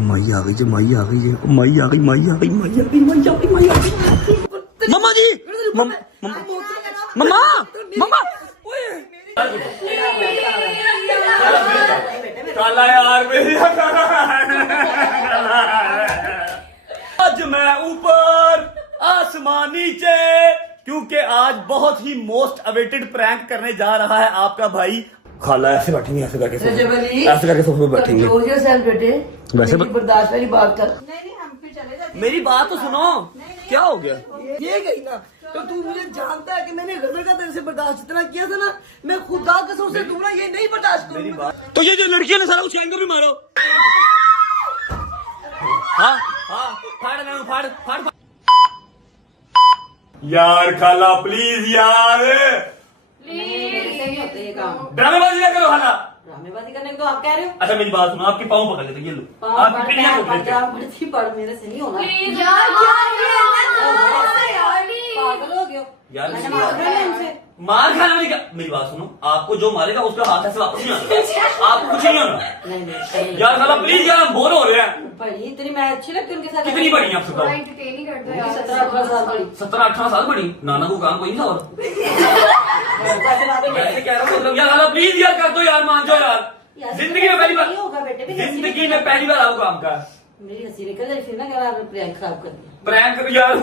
माई आ गई जी, माई आ गई जी, माई आ गई, माई आ गई, माई आ गई, माई आ गई, माई आ गई। मम्मा जी, मम्मा मम्मा काला यार मेरी आज मैं ऊपर आसमान नीचे, क्योंकि आज बहुत ही मोस्ट अवेटेड प्रैंक करने जा रहा है आपका भाई। खाला ऐसे बैठेंगे, ऐसे करके ऐसे करके सोफे पे बैठेंगे। वैसे बर्दाश्त वाली बात कर। नहीं हम फिर चले जाते। मेरी बात तो सुनो, क्या हो गया? ये गई ना तो तू मुझे जानता है कि मैंने गजल का तेरे से बर्दाश्त इतना किया था ना, मैं खुदा कसम से दूंगा ये नहीं बर्दाश्त करूंगा। तो ये जो लड़कियां ने सारा कुछ एंगर भी मारो। हाँ हाँ फाड़ ना, फाड़ फाड़ फाड़। यार खाला प्लीज यार, नहीं होते ये काम। ड्रामेबाजी ना करो खाला। ड्रामेबाजी करने को तो आप कह रहे हो। अच्छा मेरी बात सुनो, आपके पाँव पकड़ लेते, ये लो आपकी पिटियां पकड़ लेते। पढ़ मेरे से नहीं होना। पागल हो गए यार मैंने मार रहा है इनसे। मार खाना नहीं क्या? मेरी बात सुनो, आपको जो मारेगा उसका हाथ ऐसे वापस नहीं आना, आपको कुछ नहीं होना। नहीं यार खाला प्लीज यार, हम बोर हो रहे हैं। बड़ी इतनी मैं अच्छी लगती हूँ उनके साथ। कितनी बड़ी है आप बताओ? 17-18 साल बड़ी। 17-18 साल बड़ी? नाना को काम कोई नहीं था और वैसे कह रहा हूँ मतलब यार खाला प्लीज यार कर दो यार, मान जाओ यार। जिंदगी में पहली बार, होगा बेटे। जिंदगी में पहली बार आपको काम का मेरी हंसी निकल जाए फिर ना कह रहा प्रैंक खराब कर दिया। प्रैंक करो यार,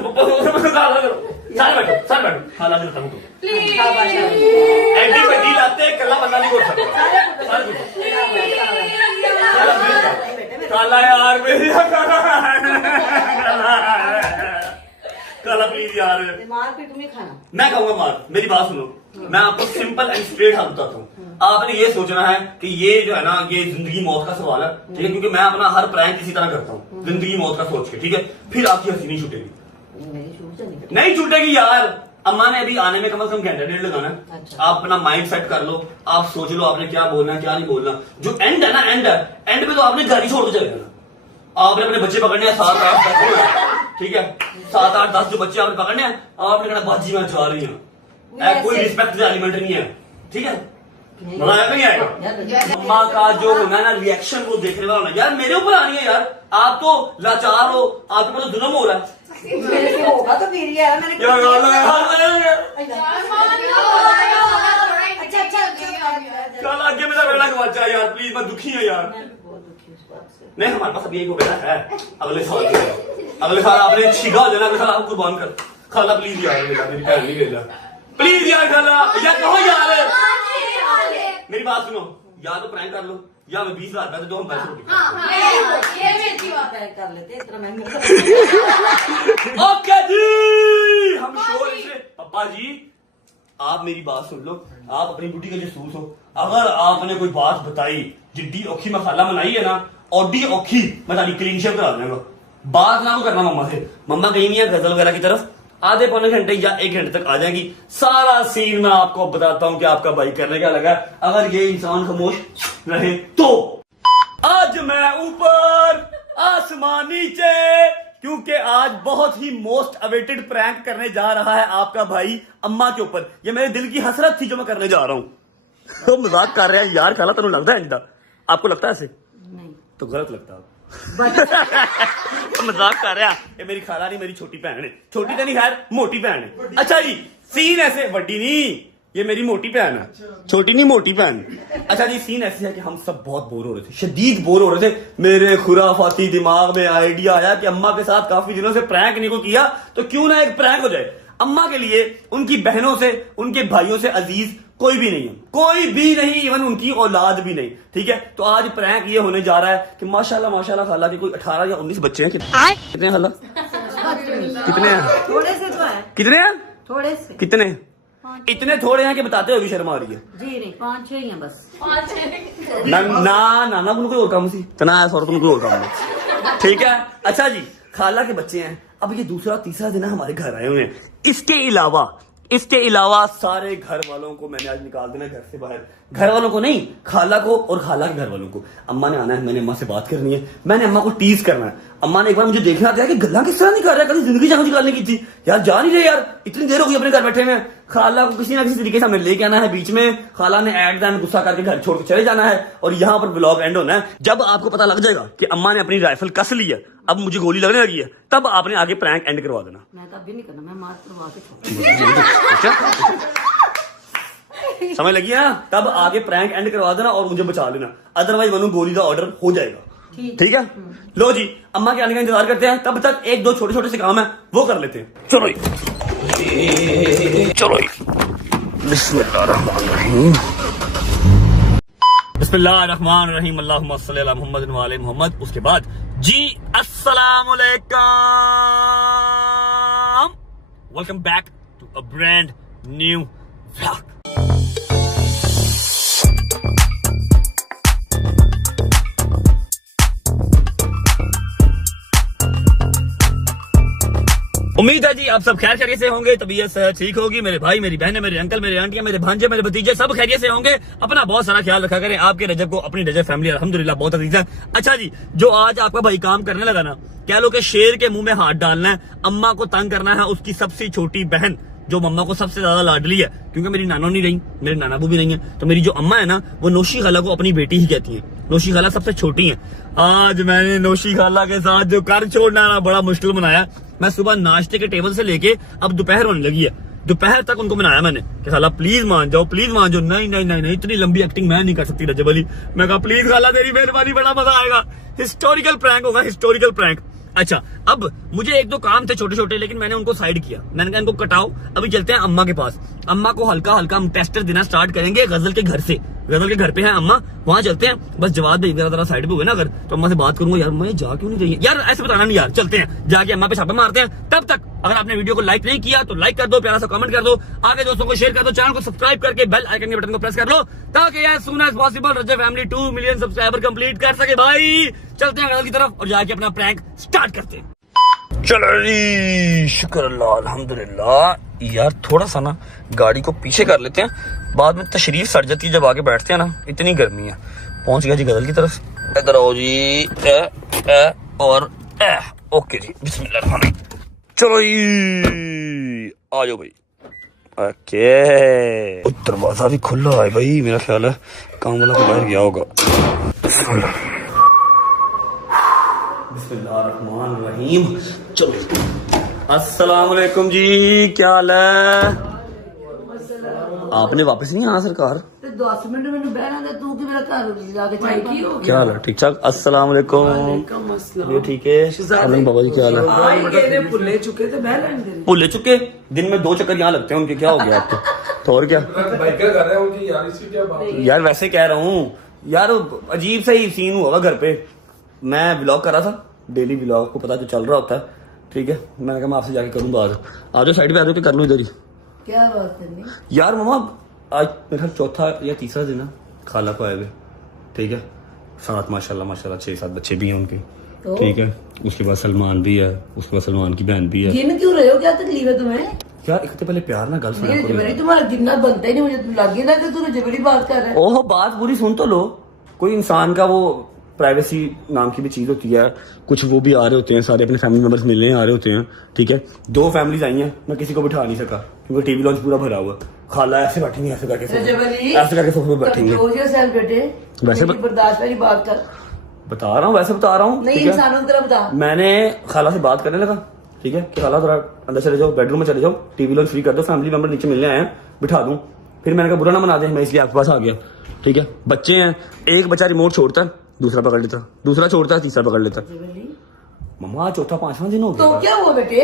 सारे बैठो, सारे बैठो, खाला से बताऊँ तो एंटी बदी लाते कल्ला बंदा नहीं बोल सकता। काला यार मेरी काला प्लीज यार। मार फिर तुम्हें खाना। मैं कहूंगा मार, मेरी बात सुनो, मैं आपको सिंपल एंड स्ट्रेट हाथ बताता हूँ। आपने ये सोचना है कि ये जो है ना, ये जिंदगी मौत का सवाल है, ठीक है? क्योंकि मैं अपना हर प्रैंक इसी तरह करता हूँ, जिंदगी मौत का सोच के, ठीक है? फिर आपकी हंसी नहीं छूटेगी, नहीं छूटेगी यार। अम्मा ने अभी आने में कम से कम घंटा डेढ़ लगाना है। अच्छा। आप अपना माइंड सेट कर लो, आप सोच लो आपने क्या बोलना है क्या नहीं बोलना। जो एंड है ना, एंड है, एंड में तो आपने गाड़ी छोड़ के चले जाना। आपने अपने बच्चे पकड़ने हैं 7-8 10, ठीक है? 7-8 10 जो बच्चे आपने पकड़ने हैं, आपने कहना बाजी मैं जा रही हूँ, कोई रिस्पेक्ट एलिमेंट नहीं है, ठीक है? मजा आया नहीं आएगा? मम्मा का जो होना है ना रिएक्शन, वो देखने वाला होना। यार मेरे ऊपर आनी है यार, आप तो लाचार हो, आपके ऊपर तो जुल्म हो रहा है। मेरे से होगा तो फिर यार मैंने कल आगे मेरा बेड़ा गवाचा यार, प्लीज मैं दुखी हूँ यार। नहीं हमारे पास अभी एक बेटा है, अगले साल आपने छिगा हो जाना, अगले साल आपको कुर्बान कर। खाला प्लीज यार, मेरी बहन नहीं भेजा प्लीज यार। खाला यार कहो यार, मेरी बात सुनो, या तो प्रैंक कर लो या मैं 20,000 पैसे दो, हम पैसे रोटी कर लेते इतना महंगा। ओके जी, हम शोर इसे। पापा जी आप मेरी बात सुन लो, आप अपनी ड्यूटी के जसूस हो। अगर आपने कोई बात बताई जिड्डी औखी मसाला बनाई है ना, ओडी औखी मैं तारी क्लीन शेव करा दूंगा। बात ना को करना मम्मा से, मम्मा कहीं नहीं है गजल वगैरह की तरफ, आधे पौने घंटे या 1 घंटे तक आ जाएगी। सारा सीन मैं आपको बताता हूं कि आपका भाई करने क्या लगा। अगर ये इंसान खामोश रहे तो आज मैं ऊपर आसमान नीचे, क्योंकि आज बहुत ही मोस्ट अवेटेड प्रैंक करने जा रहा है आपका भाई अम्मा के ऊपर। ये मेरे दिल की हसरत थी जो मैं करने जा रहा हूं। तो मजाक कर रहे हैं यार, खाला तेन लगता है इंदा? आपको लगता है ऐसे? नहीं तो गलत लगता है। मजाक कर रहा है, ये मेरी खाला नहीं, मेरी छोटी बहन है। छोटी तो नहीं खैर, मोटी बहन है। अच्छा जी सीन ऐसे, बड़ी नहीं, ये मेरी मोटी बहन है, छोटी नहीं मोटी बहन। अच्छा जी सीन ऐसे है कि हम सब बहुत बोर हो रहे थे, शदीद बोर हो रहे थे। मेरे खुराफाती दिमाग में आइडिया आया कि अम्मा के साथ काफी दिनों से प्रैंक नहीं को किया, तो क्यों ना एक प्रैंक हो जाए। अम्मा के लिए उनकी बहनों से, उनके भाइयों से अजीज कोई भी नहीं है, कोई भी नहीं, इवन उनकी औलाद भी नहीं, ठीक है? तो आज प्रैंक ये होने जा रहा है कि माशाल्लाह माशाल्लाह खाला के कोई 18 या 19 बच्चे हैं। कितने खाला? कितने हैं? थोड़े से तो है। कितने हैं? थोड़े से कितने? इतने थोड़े हैं कि बताते हो, अभी शर्म आ रही है जी। नहीं 5-6 ही हैं बस। ना ना ना ना कोई और काम सी तना है, सौ कोई और काम नहीं, ठीक है? अच्छा जी खाला के बच्चे हैं, अब ये दूसरा तीसरा दिन हमारे घर आए हुए हैं। इसके अलावा सारे घर वालों को मैंने आज निकाल देना घर से बाहर। घर वालों को नहीं, खाला को और खाला के घर वालों को। अम्मा ने आना है, मैंने अम्मा से बात करनी है, मैंने अम्मा को टीज करना है। अम्मा ने एक बार मुझे देखना था कि गल्ला किस तरह नहीं कर रहा, कभी जिंदगी जहां निकालने की थी यार, जा नहीं रहे यार, इतनी देर हो गई अपने घर बैठे में। खाला को किसी ना किसी तरीके से हमें लेके आना है बीच में, खाला ने एट दैन गुस्सा करके घर छोड़ के चले जाना है और यहाँ पर ब्लॉग एंड होना है। जब आपको पता लग जाएगा कि अम्मा ने अपनी राइफल कस ली है, अब मुझे गोली लगने लगी है, तब आपने आगे प्रैंक एंड करवा देना। मैं तो अभी नहीं करना, मैं मार करवा के छोड़ समझ लगी है ना? तब आगे प्रैंक एंड करवा देना और मुझे बचा लेना, अदरवाइज मनु गोली का ऑर्डर हो जाएगा। ठीक है, लो जी अम्मा के आने का इंतजार करते हैं, तब तक एक दो छोटे छोटे से काम है वो कर लेते हैं। चलो चलो बिस्मिल्लाहिर्रहमानिर्रहीम, बिस्मिल्लाहिर्रहमानिर्रहीम, अल्लाहुम्मा सल्ली अला मुहम्मद व आले मुहम्मद। उसके बाद जी अस्सलाम वालेकुम, welcome back to a brand new vlog. उम्मीद है जी आप सब खैर खैरियत से होंगे, तबीयत सेहत ठीक होगी, मेरे भाई मेरी बहनें मेरे अंकल मेरे आंटियां मेरे भांजे मेरे भतीजे सब खैरियत से होंगे। अपना बहुत सारा ख्याल रखा करें, आपके रजब को अपनी रजब फैमिली अल्हम्दुलिल्लाह बहुत अजीज है। अच्छा जी, जो आज आपका भाई काम करने लगा ना, कह लो कि शेर के मुंह में हाथ डालना है, अम्मा को तंग करना है, उसकी सबसे छोटी बहन जो मम्मा को सबसे ज्यादा लाडली है, क्योंकि मेरी नानो नहीं रही, मेरे नाना बू भी नहीं है, तो मेरी जो अम्मा है ना वो नौशी खाला को अपनी बेटी ही कहती है। नौशी खाला सबसे छोटी है। आज मैंने नौशी खाला के साथ जो कर छोड़ना ना बड़ा मुश्किल बनाया। मैं सुबह नाश्ते के टेबल से लेके अब दोपहर होने लगी है, दोपहर तक उनको मनाया मैंने कि खाला प्लीज मान जाओ, प्लीज मान जाओ। नहीं नहीं नहीं नहीं, इतनी लंबी एक्टिंग मैं नहीं कर सकती रजब अली। मैं कहा प्लीज खाला तेरी मेहरबानी, बड़ा मजा आएगा, हिस्टोरिकल प्रैंक होगा, हिस्टोरिकल प्रैंक। अच्छा, अब मुझे एक दो काम थे छोटे छोटे, लेकिन मैंने उनको साइड किया। मैंने कहा इनको कटाओ, अभी चलते हैं अम्मा के पास। अम्मा को हल्का हल्का हम टेस्टर देना स्टार्ट करेंगे गजल के घर से। गजल के घर पे है अम्मा, वहां चलते हैं। बस जवाब दे जरा साइड पे हुए ना अगर, तो अम्मा से बात करूंगा। यार मैं जा क्यों नहीं रही यार, ऐसे बताना नहीं यार, चलते हैं जाके अम्मा पे छापे मारते हैं। तब तक अगर आपने वीडियो को लाइक नहीं किया तो लाइक कर दो, प्यारा सा कमेंट कर दो, आगे दोस्तों को शेयर कर दो, चैनल को सब्सक्राइब करके बेल आइकन के बटन को प्रेस कर लो, ताकि एज सून एज पॉसिबल रजब फैमिली 2 मिलियन सब्सक्राइबर कंप्लीट कर सके। भाई चलते हैं गजल की तरफ और जाके अपना प्रैंक स्टार्ट करते हैं। चलो जी, शुक्र अल्लाह अल्हम्दुलिल्लाह। यार थोड़ा सा ना गाड़ी को पीछे कर लेते हैं, बाद में तशरीफ सड़ जाती है जब आगे बैठते हैं ना, इतनी गर्मी है। पहुंच गया जी गजल की तरफ, इधर आओ जी, और ओके जी, बिस्मिल्लाह। चलो जी आ जाओ भाई। ओके, दरवाजा भी खुला है भाई, मेरा ख्याल है काम वाला को बाहर गया होगा। बिस्मिल्लाहिर्रहमानिर्रहीम। चलो अस्सलाम वालेकुम जी, क्या हाल है? आपने वापस नहीं आना सरकार? 10 मिनट मैंने बहना दे, तू कि मेरा घर जाके चाय की हो क्या हाल है? ठीक ठाक। अस्सलाम वालेकुम। ये ठीक है बाबा जी, क्या हाल है? भुले चुके थे, बह लेंगे भूले चुके, दिन में 2 चक्कर यहाँ लगते हैं उनके, क्या हो गया आपको? तो और क्या यार, वैसे कह रहा हूँ यार, अजीब सा ही सीन हुआ घर पे। मैं ब्लॉग कर रहा था, डेली ब्लॉग को पता जो चल रहा होता है, ठीक है। मैंने कहा मैं आपसे जाके करूँ बात, आ जाओ साइड पे, आ जाओ, कर लूँ इधर ही। क्या बात करनी यार मामा, आज मेरा चौथा या तीसरा दिन है खाला को आए हुए, ठीक है। साथ माशाल्लाह माशाल्लाह 6-7 बच्चे भी हैं उनके, ठीक है। उसके बाद सलमान भी है, उसके बाद सलमान की बहन भी है। गिन क्यों रहे हो, क्या तकलीफ है तुम्हें? यार एक तो पहले प्यार ना गल सुना करो। तुम्हारा गिनना बनता ही नहीं, मुझे लग गया कि तू जबरी बात कर रहा है। ओह, बात पूरी सुन तो लो। कोई इंसान का वो प्राइवेसी नाम की भी चीज होती है, कुछ वो भी आ रहे होते हैं, सारे अपने फैमिली मेंबर्स मिलने आ रहे होते हैं, ठीक है। 2 फैमिलीज आई हैं, मैं किसी को बिठा नहीं सका क्योंकि टीवी लॉन्च पूरा भरा हुआ। खाला ऐसे बैठेंगे, ऐसे करके सोफे पे बैठेंगे। वैसे बर्दाश्त वाली बात कर, बता रहा हूँ, वैसे बता रहा हूँ, नहीं इंसानों की तरह बता। मैंने खाला से बात करने लगा, ठीक है, कि खाला थोड़ा अंदर चले जाओ, बेडरूम में चले जाओ, टीवी लॉन्च फ्री कर दो, फैमिली मेंबर नीचे मिलने आए हैं, बिठा दूं। फिर मैंने कहा बुरा ना मना दे, मैं इसलिए आपके पास आ गया, ठीक है। बच्चे हैं, एक बच्चा रिमोट छोड़ता है, दूसरा पकड़ लेता, दूसरा छोड़ता है, तीसरा पकड़ लेता। मम्मा 4-5वां दिन हो गया। तो क्या हुआ बेटे,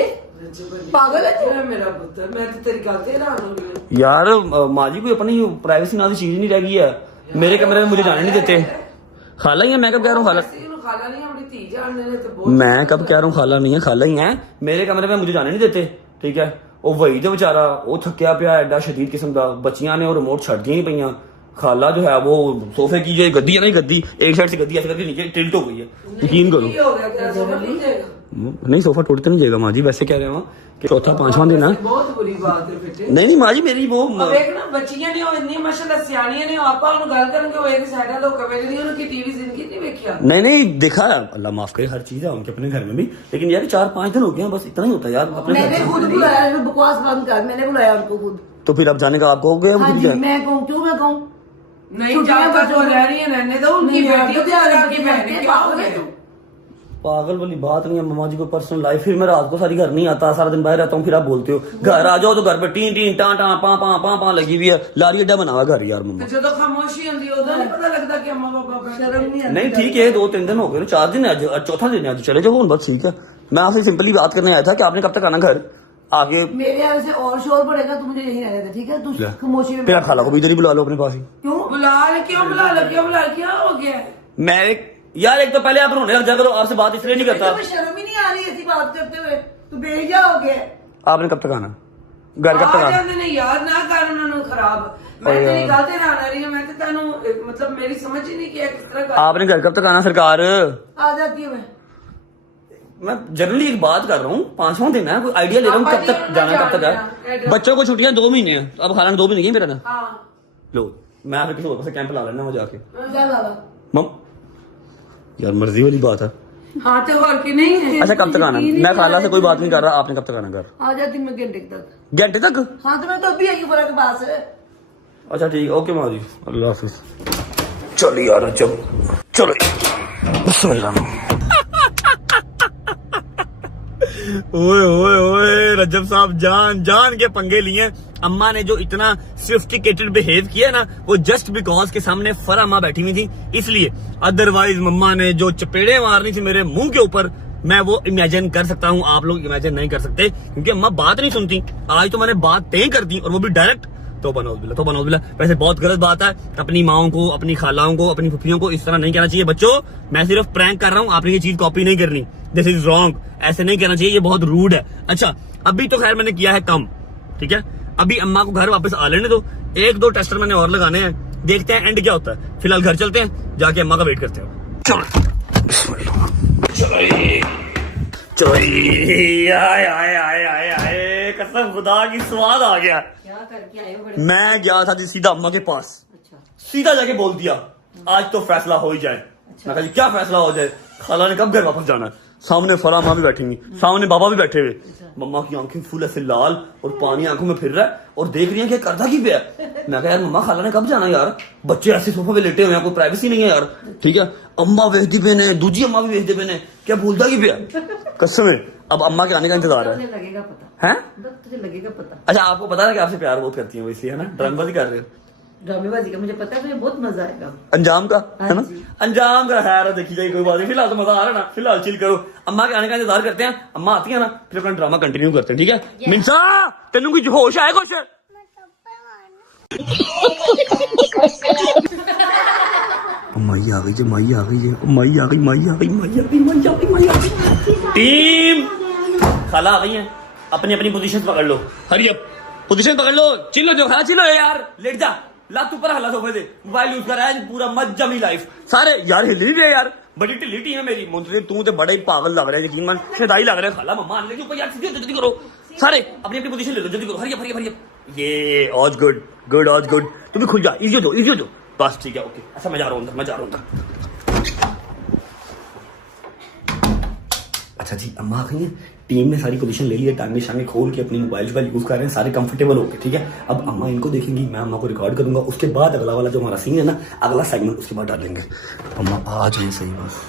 पागल है मेरा पुत्र? मैं तो तेरी गल से हैरान हो गई यार। माँ जी कोई अपनी प्राइवेसी नाम की चीज नहीं रह गई है। मेरे कमरे में मुझे जाने नहीं देते। खाला ही है, मैं कब कह रहा हूँ खाला, मैं कब कह रहा हूँ खाला नहीं है, खाला ही है। मेरे कमरे में मुझे जाने नहीं देते, ठीक है। वो वही जो बेचारा वो थकिया पिया एडा शदीद किस्म का, बच्चियां ने और रिमोट छड़ दी ही पईयां। खाला जो है वो सोफे की जो गद्दी है ना, गद्दी एक साइड से गद्दी ऐसे करके नीचे टिल्ट हो गई है, यकीन करो। नहीं सोफा टूट तो नहीं जाएगा माँ जी, वैसे कह रहे हैं कि चौथा पांचवा दिन है। बहुत बुरी बात है बेटे। नहीं माँ जी मेरी वो अब एक ना बच्चियां नहीं हो इतनी माशाल्लाह सियाणियां नहीं आपा उन्हें गल करन के वो एक साइड लोग कवे नहीं उनकी टीवी जिंदगी नहीं देखिया। नहीं देखा, अल्लाह माफ करे, हर चीज है उनके अपने घर में भी, लेकिन यार 4-5 दिन हो गए हैं, बस इतना ही होता है यार अपने घर मैंने से। खुद बुलाया, बकवास बंद कर, मैंने बुलाया उनको खुद। तो फिर अब जाने का आपको हो गया? हाँ जी, मैं कहूँ क्यों मैं कहूँ? नहीं जाता जो रह रही है रहने दो, उनकी बेटी की बहन क्या हो गया? पागल वाली बात नहीं है मम्मा जी को पर्सनल लाइफ। फिर मैं रात को सारी घर नहीं आता, सारा दिन बाहर रहता हूँ, फिर आप बोलते हो घर आ जाओ तो घर पे टीन टीन टां टां पां पां पां पां लगी हुई है, लारी अड्डा बना हुआ घर यार मम्मा। जो तो खामोशी होती है उधर नहीं पता लगता कि अम्मा पापा शर्म नहीं आती। नहीं ठीक है, 2-3 दिन हो गए, 4 दिन है आज, चौथा दिन है आज, चले जाओ बस ठीक है। मैं आपसे सिंपली बात करने आया था कि आपने कब तक आना घर आगे। मेरे यहाँ से और शोर पड़ेगा तो मुझे यही रहना था, ठीक है? तू खामोशी में फिर आप खाला को भी इधर ही बुला लो अपने पास ही। क्यों? क्यों बुला क्या हो गया? मैं यार एक तो पहले आप रोने लग जा करो, आपसे बात इसलिए नहीं करता। तुम्हें शर्म ही नहीं आ रही ऐसी बात करते हुए? तू बेहिया हो गया। आपने कब तक आना घर, कब तक आना? ਜਾਂਦੇ ਨੇ ਯਾਦ ਨਾ ਕਰ ਉਹਨਾਂ ਨੂੰ ਖਰਾਬ। मैं तेरी गल ते ना रही हूं, मैं तो तेनू मतलब मेरी समझ ही नहीं कि किस तरह कर। आपने घर कब तक आना सरकार? आ जाती हूँ मैं जनरली एक बात कर रहा हूँ, 5वां दिन है, कोई आइडिया ले रहा हूँ कब तक जाना, कब तक है। बच्चों को छुट्टियां 2 महीने हैं, अब खाना 2 महीने की मेरा ना। हाँ लो मैं फिर किसी और से कैंप ला लेना वो जाके। जा लाला। मम यार मर्जी वाली बात है। हाँ तो और की नहीं है। अच्छा कब तक आना? मैं खाला से कोई बात नहीं कर रहा, आपने कब तक आना घर? आ जाती मैं घंटे तक। घंटे तक? हाँ तो मैं तो अभी आई हूँ के पास। अच्छा ठीक है, ओके माँ जी, अल्लाह हाफिज। चलो यार जब चलो बिस्मिल्लाह। ओए ओए ओए रजब साहब जान के पंगे लिए। अम्मा ने जो इतना सोफिस्टिकेटेड बिहेव किया ना, वो जस्ट बिकॉज के सामने फरा माँ बैठी हुई थी इसलिए। अदरवाइज मम्मा ने जो चपेड़े मारनी थी मेरे मुंह के ऊपर, मैं वो इमेजिन कर सकता हूँ, आप लोग इमेजिन नहीं कर सकते, क्योंकि अम्मा बात नहीं सुनती। आज तो मैंने बात तय कर दी और वो भी डायरेक्ट। तो बनौबिल्ला वैसे बहुत गलत बात है, अपनी माओं को, अपनी खालाओं को, अपनी फुफियों को इस तरह नहीं कहना चाहिए। बच्चों मैं सिर्फ प्रैंक कर रहा हूँ, आपने ये चीज कॉपी नहीं करनी, दिस इज रॉन्ग, ऐसे नहीं कहना चाहिए, ये बहुत रूड है। अच्छा अभी तो खैर मैंने किया है कम, ठीक है, अभी अम्मा को घर वापस आ लेने दो, 1-2 टेस्टर मैंने और लगाने हैं, देखते हैं एंड क्या होता है। फिलहाल घर चलते हैं, जाके अम्मा का वेट करते हैं। चलो आए कसम खुदा की स्वाद आ गया। क्या करके आए हो बड़े? मैं गया था जी सीधा अम्मा के पास, सीधा जाके बोल दिया आज तो फैसला हो ही जाए। मैं कहा जी क्या फैसला हो जाए? खाला ने कब घर वापस जाना है? सामने फरा माँ भी बैठेंगी, सामने बाबा भी बैठे हुए, मम्मा की आंखें फुल ऐसे लाल और पानी आंखों में फिर रहा है और देख रही है कि करता की पे है। मैं कहा यार मम्मा खाला ने कब जाना यार, बच्चे ऐसे सोफे पे लेटे हुए हैं, कोई प्राइवेसी नहीं है यार, ठीक है। अम्मा वेचदी पे ने, दूजी अम्मा भी वेचदे पे ने, क्या भूलता की पे कसम है। अब अम्मा के आने का इंतजार है। तुझे लगेगा पता हैं? तुझे लगेगा पता। अच्छा आपको पता है कि आपसे प्यार बहुत करती है वो, इसलिए है ना ड्रामेबाजी कर रहे हो। ड्रामेबाजी का मुझे पता है, मुझे बहुत मजा आएगा। अंजाम का है ना? हाँ जी। अंजाम का खैर देखी जाएगी, कोई बात नहीं, फिलहाल तो मजा आ रहा है ना, फिलहाल चिल करो। अम्मा के आने का इंतजार करते हैं, अम्मा आती है ना फिर अपना ड्रामा कंटिन्यू करते हैं, ठीक है। मिंसा तेनू कुछ होश है कुछ? माई आ गई जी, माई आ गई जी, माई आ गई, माई आ गई, माई आ गई, माई आ गई, माई आ गई। टीम खाला आ गई है, अपनी अपनी पोजीशन पकड़ लो, हरी अप पोजीशन पकड़ लो, चिल्लो जो खाला चिल्लो यार, लेट जा, लात ऊपर हला सोफे से, मोबाइल यूज कर रहा है पूरा मत जमी लाइफ सारे यार, हिल नहीं रहे यार, बड़ी ढिल्ली टीम है मेरी। मुझे तू तो बड़ा ही पागल लग रहा है, यकीन मान सदाई लग रहा है। खाला मम्मा आने लगी ऊपर यार, जल्दी करो सारे अपनी अपनी पोजीशन ले लो, जल्दी करो, hurry up hurry up hurry up. ये आज गुड गुड आज गुड, तुम भी खुल जा, इजी हो जाओ बस, ठीक है ओके। अच्छा मैं जा रहा हूँ, मैं जा रहा हूँ। अच्छा जी अम्मा आ गई है, टीम ने सारी पोजीशन ले ली है, टांगे शांगे खोल के अपनी मोबाइल यूज कर रहे हैं, सारे कंफर्टेबल होके, ठीक है। अब अम्मा इनको देखेंगी, मैं अम्मा को रिकॉर्ड करूंगा, उसके बाद अगला वाला जो हमारा सीन है ना, अगला सेगमेंट उसके बाद डालेंगे। अम्मा आ जाइए सही बस।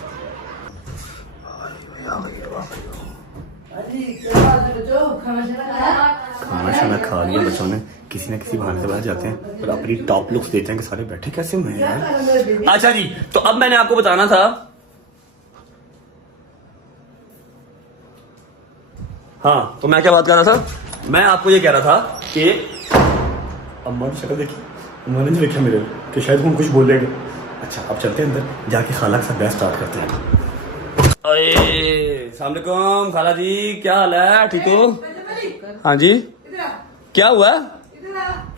खाना शाना खा लिया बच्चों ने, किसी न किसी बहाने से बाहर जाते हैं और अपनी टॉप लुक्स देते हैं कि सारे बैठे कैसे हुए हैं। अच्छा जी तो अब मैंने आपको बताना था, हाँ तो मैं क्या बात कर रहा था, मैं आपको ये कह रहा था कि अम्मा की शक्ल देखी, अम्मा ने देखा मेरे कि शायद हम कुछ बोलेंगे। अच्छा अब चलते हैं अंदर, जाके खाला के साथ बैठ स्टार्ट करते हैं। अस्सलाम वालेकुम खाला जी, क्या हाल है, ठीक हो? हाँ जी क्या हुआ?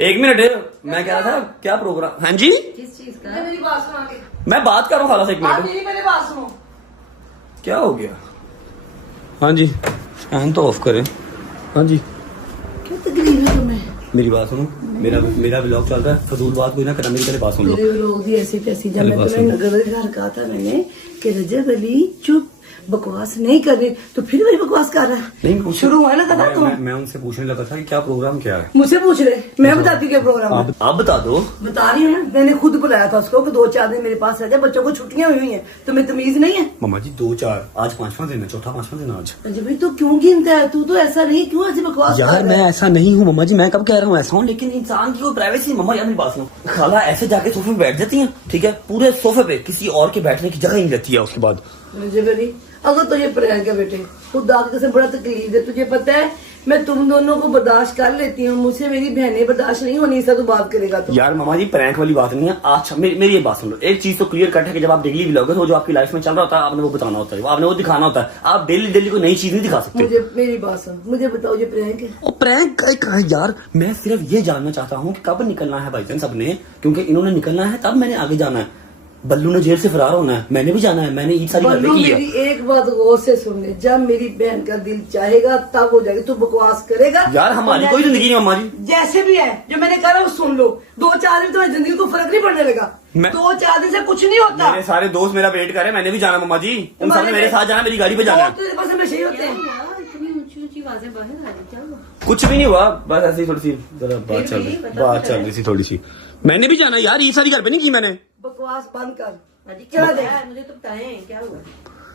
1 मिनट, मैं कह रहा था क्या प्रोग्राम? हाँ जी किस चीज का? मेरी बात सुनो आगे। मैं बात कर रहा हूँ खाला से, 1 मिनट। मेरी पहले बात सुनो। क्या हो गया? हाँ जी, फैन तो ऑफ करें। हाँ जी, क्या तकलीफ है तुम्हें? मेरी बात सुनो, मेरा ब्लॉग चल रहा है, फजूल बात कोई ना करना, मेरी पहले बात सुन लो। मेरे लोग भी ऐसी तैसी, जब मैं बस तुम्हें सुनो। नगर घर कहा था मैंने कि रजब अली चुप, बकवास नहीं करनी, तो फिर वही बकवास कर रहा है। नहीं, शुरू हुआ ना था मैं उनसे पूछने लगा था कि क्या प्रोग्राम क्या है। मुझसे पूछ रहे, मैं बताती क्या प्रोग्राम है। आप बता दो। बता रही हूँ ना, मैंने खुद बुलाया था उसको कि 2-4 दिन मेरे पास रह जाए, बच्चों को छुट्टियां हुई हैं, तुम्हें तमीज नहीं है? मम्मा जी 2-4, आज 5वां दिन है, चौथा 5वां दिन आज। अजय भाई तू क्यों गिनता है? तू तो ऐसा नहीं, क्यों ऐसी बकवास यार कर मैं रहा है? ऐसा नहीं हूँ मम्मा जी, मैं कब कह रहा हूँ ऐसा हूँ, लेकिन इंसान की कोई प्राइवेसी। मम्मा यार मेरी बात सुनो, खाला ऐसे जाके सोफे पे बैठ जाती है, ठीक है, पूरे सोफे पे किसी और के बैठने की जगह ही नहीं रहती है उसके बाद। अजय भाई अगर तुझे प्रैंक है बेटे, खुद दाद से बड़ा तकलीफ है, तुझे पता है मैं तुम दोनों को बर्दाश्त कर लेती हूँ, मुझसे मेरी बहनें बर्दाश्त नहीं होनी, इससे तो बात करेगा तो। यार मम्मा जी प्रैंक वाली बात नहीं है। अच्छा मेरी ये बात सुन लो, एक चीज तो क्लियर कट है कि जब आप डेली व्लॉग है तो जो आपकी लाइफ में चल रहा होता है आपने वो बताना होता है, आपने वो दिखाना होता है। आप डेली कोई नई चीज नहीं दिखा सकते। मुझे मेरी बात सुन, मुझे बताओ ये प्रैंक है? और प्रैंक यार मैं सिर्फ ये जानना चाहता हूँ कि कब निकलना है भाईजान सबने, क्योंकि इन्होंने निकलना है तब मैंने आगे जाना है। बल्लू ने जेल से फरार होना है, मैंने भी जाना है, मैंने ईद सारी घर बल्लू पे की है। मेरी एक बात गौर से सुन ले, जब मेरी बहन का दिल चाहेगा तब हो जाएगी, तू बकवास करेगा यार हमारी कोई जिंदगी नहीं मम्मा जी। जैसे भी है, जो मैंने कहा वो सुन लो, 2-4 दिन तुम्हारी जिंदगी को फर्क नहीं पड़ने लगा। मैं- 2-4 दिन से कुछ नहीं होता। मेरे सारे दोस्त मेरा वेट कर रहे हैं, मैंने भी जाना मम्मा जी, उन सबने मेरे साथ जाना, मेरी गाड़ी पे जाना है। दोस्त तेरे पास हमेशा ही होते हैं। इतनी ऊंची ऊंची आवाजें बाहर आ रही, क्या हुआ? कुछ भी नहीं हुआ, बस ऐसी थोड़ी सी जरा बात चल रही, बात चल रही थी थोड़ी सी। मैंने भी जाना यार, ईद सारी घर पे नहीं की मैंने। बकवास बंद कर। अजी क्या क्या दे? है? मुझे तो बताएं क्या हुआ,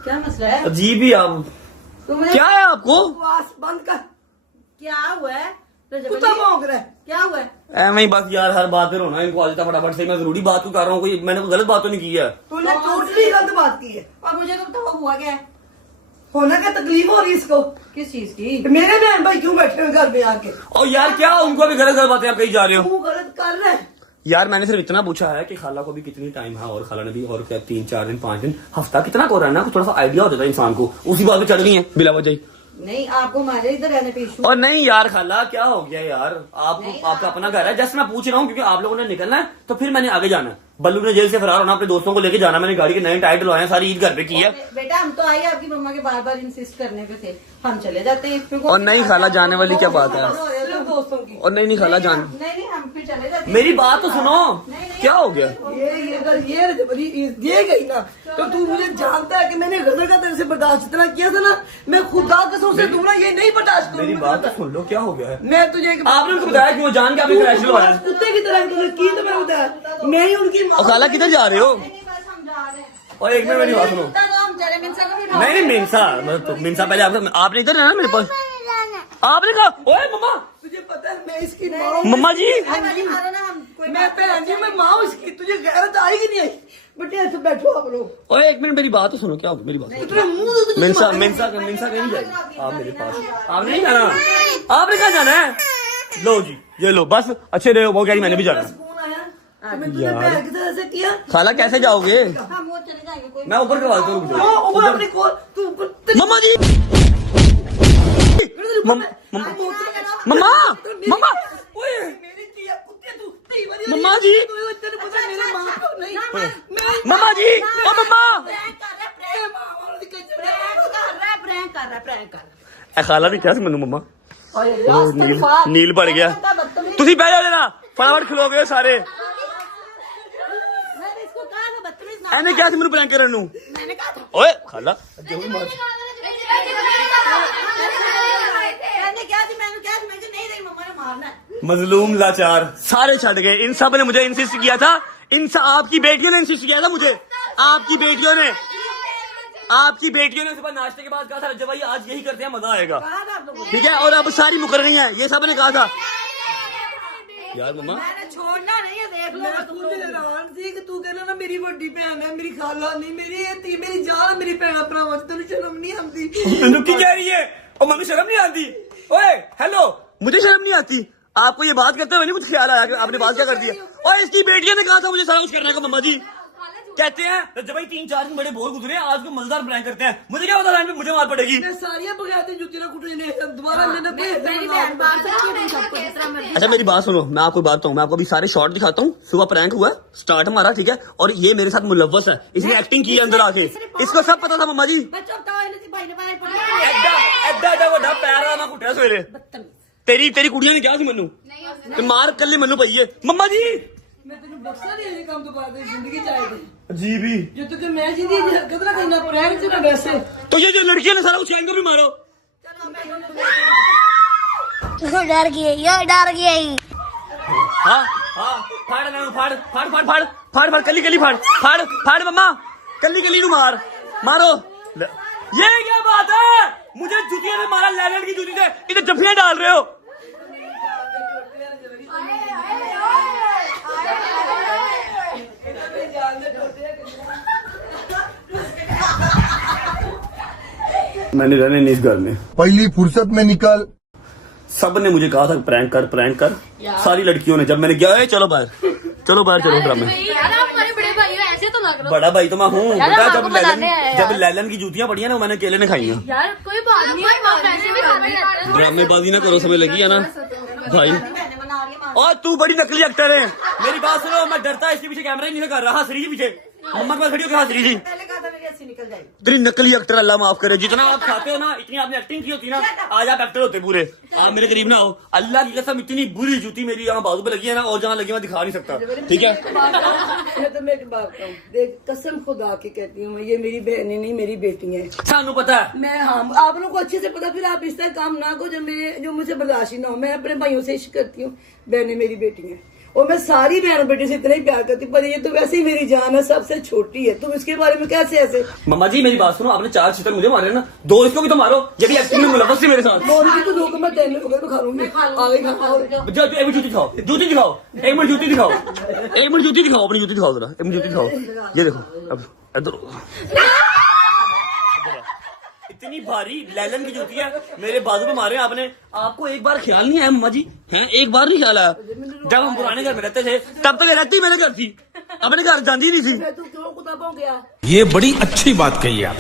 क्या मसला है? अजीब ही आप, तुम्हें क्या है आपको? बकवास बंद कर। क्या हुआ है? रजब कुत्ता अली, भौंक रहा है। क्या हुआ है? ऐਵੇਂ ही बस यार हर बात पे रोना इनको आज तक फटाफट से। मैं जरूरी बात को कर रहा हूँ, कोई मैंने कोई गलत बात तो नहीं की है। तूने टोटली गलत बात की है। और मुझे तो बताओ हुआ क्या है? होना क्या तकलीफ हो रही है इसको? किस चीज की? मेरे बहन भाई क्यों बैठे हुए घर में आके? और यार क्या उनको भी गलत गलत बातें आप कही जा रहे हो? तू गलत कर रहा है। यार मैंने सिर्फ इतना पूछा है कि खाला को भी कितनी टाइम है, और खाला ने भी, और क्या 3-4 दिन 5 दिन हफ्ता कितना को रहना है, थोड़ा सा आइडिया हो जाता है इंसान को। उसी बात पे चढ़ गई है बिला वजह ही। नहीं आपको हमारे इधर रहने पे इशू। और नहीं यार खाला क्या हो गया यार, आपका अपना घर है, जस्ट मैं पूछ रहा हूँ क्योंकि आप लोगों ने निकलना है तो फिर मैंने आगे जाना है। बल्लू ने जेल से फरार होना, अपने दोस्तों को लेके जाना, मैंने गाड़ी के नए टायर डलवाए हैं, सारी ईद घर पे की है। बेटा हम तो आए आपकी मम्मा के बार बार इंसिस्ट करने पे थे, हम चले जाते हैं इसमें। और नहीं खाला जाने वाली क्या बात है? सिर्फ दोस्तों की। और नहीं खाला जान, नहीं हम फिर चले जाते हैं। मेरी बात तो सुनो, क्या हो गया? ये रजबरी ये गई ना, तो तू मुझे जानता है कि मैंने गदर का तेरे से बर्दाश्त इतना किया था ना, मैं खुदा कसम से दूंगा ये नहीं बर्दाश्त मेरी करूंगा। बात तो सुन लो, क्या हो गया है? मैं तुझे आपने उनको बताया कि वो जान के आपने तू क्रैश लगवाया? कुत्ते की तरह की तो मैं बताया, मैं ही उनकी माँ। और खाला किधर जा रहे हो? नहीं बस हम जा रहे हैं। और एक मिनट मेरी बात सुनो। तो हम चले मिनसा को भी नहीं मिनसा, मिनसा पहले आपने इधर रहना मेरे पास। आपने कहा ओए मम्मा, तुझे पता है मैं इसकी माँ हूँ। मम्मा जी मैं बहन जी, मैं माँ हूँ इसकी। तुझे गैरत आएगी नहीं आई? बेटे ऐसे बैठो आप लोग। ओए एक मिनट मेरी बात तो सुनो, क्या हो गया? मेरी बात सुनो। तेरे मुंह से तुझे मिनसा मार- मिनसा मिनसा कहीं नहीं जाएगी आप मेरे पास, आपने नहीं जाना। आपने कहाँ जाना है? लो जी ये लो, बस अच्छे रहे हो, वो कह रही मैंने भी जाना है। सुकून आया? मैंने तुझे बहन की तरह से किया। खाला कैसे जाओगे? हम वो चले जाएंगे कोई। मैं ऊपर करवा देता हूँ, रुक हाँ, जाओ। ऊपर अपनी कोल तू ऊपर मम्मा जी, मम्मा मम्मा ओए मेरी चिया कुत्ते तू नहीं बनी। मम्मा जी। तेरे पता मेरे माँ को नहीं मैं मम्मा जी, ओ मम्मा। ए खाला भी क्या समझू मम्मा? नील पड़ गया। ਤੁਸੀਂ ਬਹਿ ਜਾਓ ਜਰਾ, ਫਟਾਫਟ ਖਲੋ ਗਏ ਸਾਰੇ। ਇਹਨੇ ਕਿਹਾ ਸੀ ਮੈਨੂੰ ਪ੍ਰੈਂਕ ਕਰਨ ਨੂੰ। ਓਏ ਖਾਲਾ ਅੱਗੇ ਹੋਈ ਮਾਰ। मजलूम लाचार सारे छट गए, इन सब ने मुझे इंसिस्ट किया था, इन आपकी बेटियों ने इंसिस्ट किया था मुझे, आपकी बेटियों ने सुबह नाश्ते के बाद कहा था जब भाई आज यही करते हैं मजा आएगा, ठीक है, और अब सारी मुकर गई हैं, ये सब ने कहा था। यार मम्मा छोड़ना नहीं है, देख लो मैं खुद हैरान थी कि तू कहना ना मेरी बड़ी बहन है, मेरी खाला नहीं, मेरी जान, मेरी भैन भरावां च तेन शर्म नहीं आती? तू की कह रही है? और मम्मी शर्म नहीं आती? ओए हेलो, मुझे शर्म नहीं आती? आपको ये बात करते हुए नहीं कुछ ख्याल आया कि आपने बात क्या कर दिया? और इसकी बेटियों ने कहा था मुझे सारा कुछ करने का मम्मा जी। कहते हैं जब भाई 3-4 दिन बड़े बोर गुजरे आज को मजेदार प्रैंक करते हैं। मुझे क्या पता लाइन पे मुझे मार पड़ेगी। मैं सारियां बगाते जुती ना कुटने ने दोबारा मैंने मेरी बहन बात सच्ची नहीं, सबको जितना मर्जी। अच्छा मेरी बात सुनो, मैं आपको बात बताऊं, मैं आपको अभी सारे शॉट दिखाता हूँ। सुबह प्रैंक हुआ, स्टार्ट हमारा, ठीक है, और ये मेरे साथ मुलव्वस है, इसने एक्टिंग की अंदर आके, इसको सब पता था मम्मा जी। मैं चुप था, इन्हें भाई ने बाहर पड़ा। एड्डा एड्डा वड्डा पैर आ मैं कुटिया सवेरे। तेरी कुड़ियां ने क्या सी मैनू ते मार कल्ले मैनू पई है मम्मा जी। मैं तेन बख्शा नहीं ये काम तो बाद जिंदगी चाहेगी जी भी जो तू के मैं जिंदगी हरकत ना करना प्रैंक च ना वैसे तो ये जो लड़कियां ने सारा कुछ एंगर भी मारो। डर गई। हाँ हाँ फाड़ ना फाड़ फाड़ फाड़ फाड़ फाड़ फाड़ कली कली फाड़ फाड़ फाड़ मम्मा कली नू मारो। ये क्या बात है, मुझे जूतियों ने मारा, लैलैंड की जूती से इधर जफियां डाल रहे हो। मैंने रहने नहीं इस घर में। पहली फुर्सत में निकल। सब ने मुझे कहा था प्रैंक कर सारी लड़कियों ने। जब मैंने किया "ए, चलो बाहर चलो ड्रामे। यार आप हमारे बड़े भाई हो, ऐसे तो ना करो। बड़ा भाई तो मैं हूँ यार, बेटा। हम जब आपको बताने आए हैं जब यार। लैलन की जूतियां पड़ी है ना, वो मैंने अकेले ने खाई हैं। यार कोई बात नहीं है, आप ऐसे भी खाते रहते हैं। ड्रामेबाजी ना करो, समय लगी है ना भाई। और तू बड़ी नकली एक्टर है। मेरी बात सुनो, मैं डरता इसके पीछे कैमरा ही नहीं कर रहा, हंस रही है पीछे। मम्मा के पास खड़ी होकर हंस रही थी। तेरी नकली एक्टर अल्लाह माफ करे। जितना आप खाते हो ना, इतनी आपने एक्टिंग की होती ना, आज आप एक्टर होते पूरे। आप मेरे करीब ना हो, अल्लाह की कसम इतनी बुरी जूती मेरी यहाँ बाजू पे लगी है ना, और जहाँ लगी मैं दिखा नहीं सकता, ठीक है। मैं तो मैं एक बात कहूँ, देख कसम खुदा की कहती हूँ, ये मेरी बहनें नहीं मेरी बेटी है। सानू पता है। मैं हाँ आप लोगों को अच्छे से पता, फिर आप इस तरह काम ना करो जो मुझे बर्दाश्त ही ना हो। मैं अपने भाइयों से इश्क करती हूँ, बहनें मेरी बेटी हैं, और मैं सारी बहनों बेटी से इतना ही प्यार करती हूँ, पर ये तो वैसे ही मेरी जान है, सबसे छोटी है। तुम इसके बारे में कैसे ऐसे? मम्मा जी मेरी बात सुनो, आपने 4 चितर मुझे मारे ना, 2 इसको भी तो मारो। ये भी एक्टिंग में मुलव्वस थी मेरे साथ। मोदी तो दो मैं 10 रुपए खा लूंगी। आगे खाओ जो एक मिनट जूती दिखाओ, एक मिनट जूती दिखाओ, अपनी जूती दिखाओ जरा, एक मिनट जूती दिखाओ। ये देखो अब इधर इतनी भारी लैलन की जूती है, मेरे बाजू पे मारे आपने। आपको एक बार ख्याल नहीं आया मम्मा जी? हैं एक बार नहीं ख्याल आया? जब हम पुराने घर में रहते थे तब तक रहती मेरे घर थी, अपने घर जाती नहीं थी। तू क्यों किताबों गया? ये बड़ी अच्छी बात कही आप।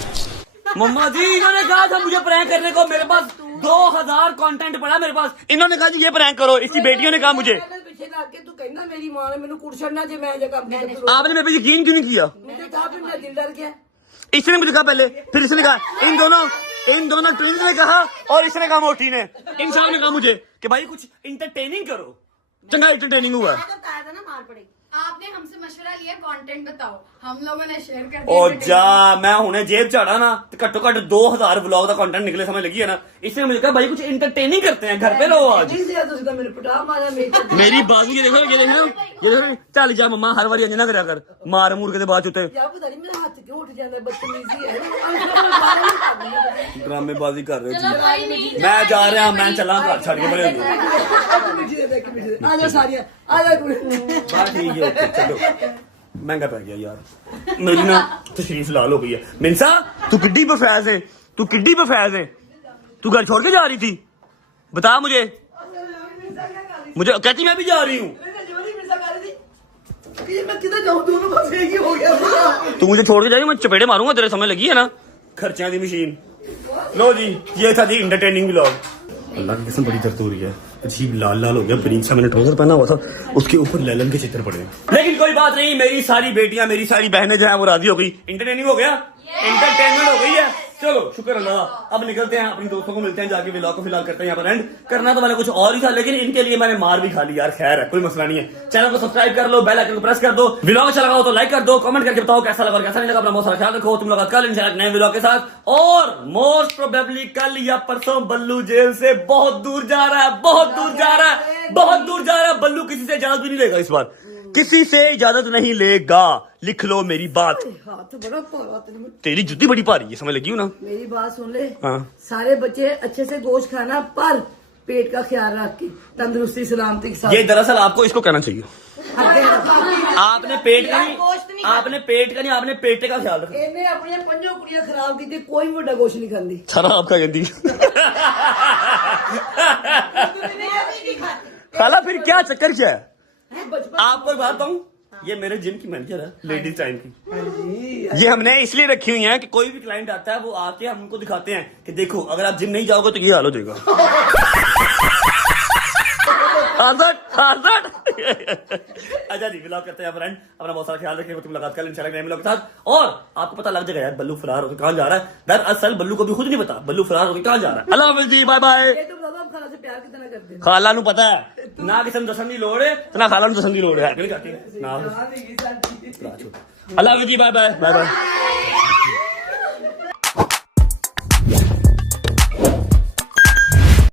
मम्मा जी इन्होंने कहा था मुझे प्रैंक करने को, मेरे पास 2000 कंटेंट पड़ा मेरे पास। इन्होंने कहा जी ये प्रैंक करो, इसकी बेटियों ने कहा मुझे। पीछे लग के तू कहना मेरी मां ने मैंने कुड़छड़ना जे मैं जगह अपनी आपने मेरे पे यकीन क्यों नहीं किया? मैंने कहा फिर मेरा दिल डर गया। इसने मुझे कहा पहले, फिर इसने कहा, इन दोनों ट्विंस ने कहा, और इसने कहा मोटी ने। इन सब ने कहा मुझे कि भाई कुछ इंटरटेनिंग करो। चंगा इंटरटेनिंग हुआ। मार पड़ेगी। आपने हमसे मशवरा लिया, कंटेंट बताओ, हम लोगों ने शेयर कर ओ जा मैं हुने जेब चाड़ा ना, तो घट्टो घट 2000 व्लॉग का कंटेंट निकले, समझ लगी है ना। इसने मुझे कहा भाई कुछ इंटरटेनिंग करते हैं, घर पे रहो आज। नहीं दिया तुझे मेरे पटा मारा मेरी बाजू ये देखो चल जा मम्मा, हर बारी अंजना करा कर, मार मूर के बाद चुते क्या पता नहीं मेरा हाथ क्यों उठ जाता है, बदतमीजी है। ड्रामेबाजी कर रहे हो। मैं जा रहा, मैं चला घर छड़ के बड़े। आ जा सारिया आ जा। ठीक है ओके, चलो महंगा पै गया यार, मेरी ना तशरीफ लाल हो गई है। मिंसा तू किड्डी पे फैज है, तू घर छोड़ के जा रही थी? बता मुझे कहती मैं भी जा रही हूँ। मैं किधर जाऊँ, दोनों बस एक ही हो गया। तू मुझे छोड़ के जाएगी, मैं चपेड़े मारूंगा तेरे, समय लगी है ना। खर्चा दी मशीन। लो जी ये था जी इंटरटेनिंग व्लॉग। अल्लाह की कसम बड़ी दर्द हो रही है, अजीब लाल हो गया। प्रिंस मैंने ट्राउजर पहना हुआ था, उसके ऊपर लैलन के चित्र पड़े। लेकिन कोई बात नहीं, मेरी सारी बेटियां मेरी सारी बहनें जो है वो राजी हो गई। इंटरटेनिंग हो गया, इंटरटेनमेंट हो गई है। चलो शुक्र अल्लाह। अब निकलते हैं, अपनी दोस्तों को मिलते हैं, जाके व्लॉग को फिलहाल करते हैं यहाँ पर एंड। करना तो मैंने कुछ और ही था, लेकिन इनके लिए मैंने मार भी खा ली यार। खैर है, कोई मसला नहीं है। चैनल को सब्सक्राइब कर लो, बेल आइकन को प्रेस कर दो। व्लॉग अच्छा लगा हो तो लाइक कर दो, कमेंट करके बताओ कैसा लगा और कैसा नहीं लगा। अपना बहुत सारा ख्याल रखो। तुम लोग कल इंशाल्लाह नए व्लॉग के साथ, और मोस्ट प्रोबेबली कल या परसों बल्लू जेल से बहुत दूर जा रहा है, बहुत दूर जा रहा है। बल्लू किसी से इजाजत भी नहीं लेगा इस बार, किसी से इजाजत नहीं लेगा। लिख लो मेरी बात। हाथ बड़ा भारा तेरी जुत्ती बड़ी भारी है, समझ लगी हो ना। मेरी बात सुन ले। हाँ। सारे बच्चे अच्छे से गोश्त खाना, पर पेट का ख्याल रख के, तंदुरुस्ती सलामती के साथ। ये दरअसल आपको इसको कहना चाहिए। आपने पेट का नहीं, आपने पेटे का ख्याल रखा। इन्हें अपनी 5 कुड़ियां खराब की, कोई बड़ा गोश्त नहीं खाती। सारा आपका कहती खाला, फिर क्या चक्कर क्या है? आपको एक बात बताऊं, ये मेरे जिम की मैनेजर है, लेडीज टाइम की। हाँ जी। ये हमने इसलिए रखी हुई है कि कोई भी क्लाइंट आता है वो आके हम उनको दिखाते हैं कि देखो अगर आप जिम नहीं जाओगे तो ये हाल हो जाएगा। अच्छा जी, ब्लॉग करते हैं फ्रेंड, अपना बहुत सारा ख्याल रखिए, मुलाकात कल इंशाल्लाह नए ब्लॉग के साथ। और आपको पता लग जाएगा यार बल्लू फरार होकर कहाँ जा रहा है। दरअसल बल्लू को भी खुद नहीं पता बल्लू फरार होकर कहाँ जा रहा है। अल्लाह हाफिज़ जी, बाय बाय। ये तो बाबा आप खाला से प्यार कितना करते हैं। खाला नू पता है ना किसी दसन की लोड़ है ना खाला नू दसन की लोड़ है। ना जान देगी साਡੀ। अल्लाह हाफिज़ जी, बाय बाय बाय बाय।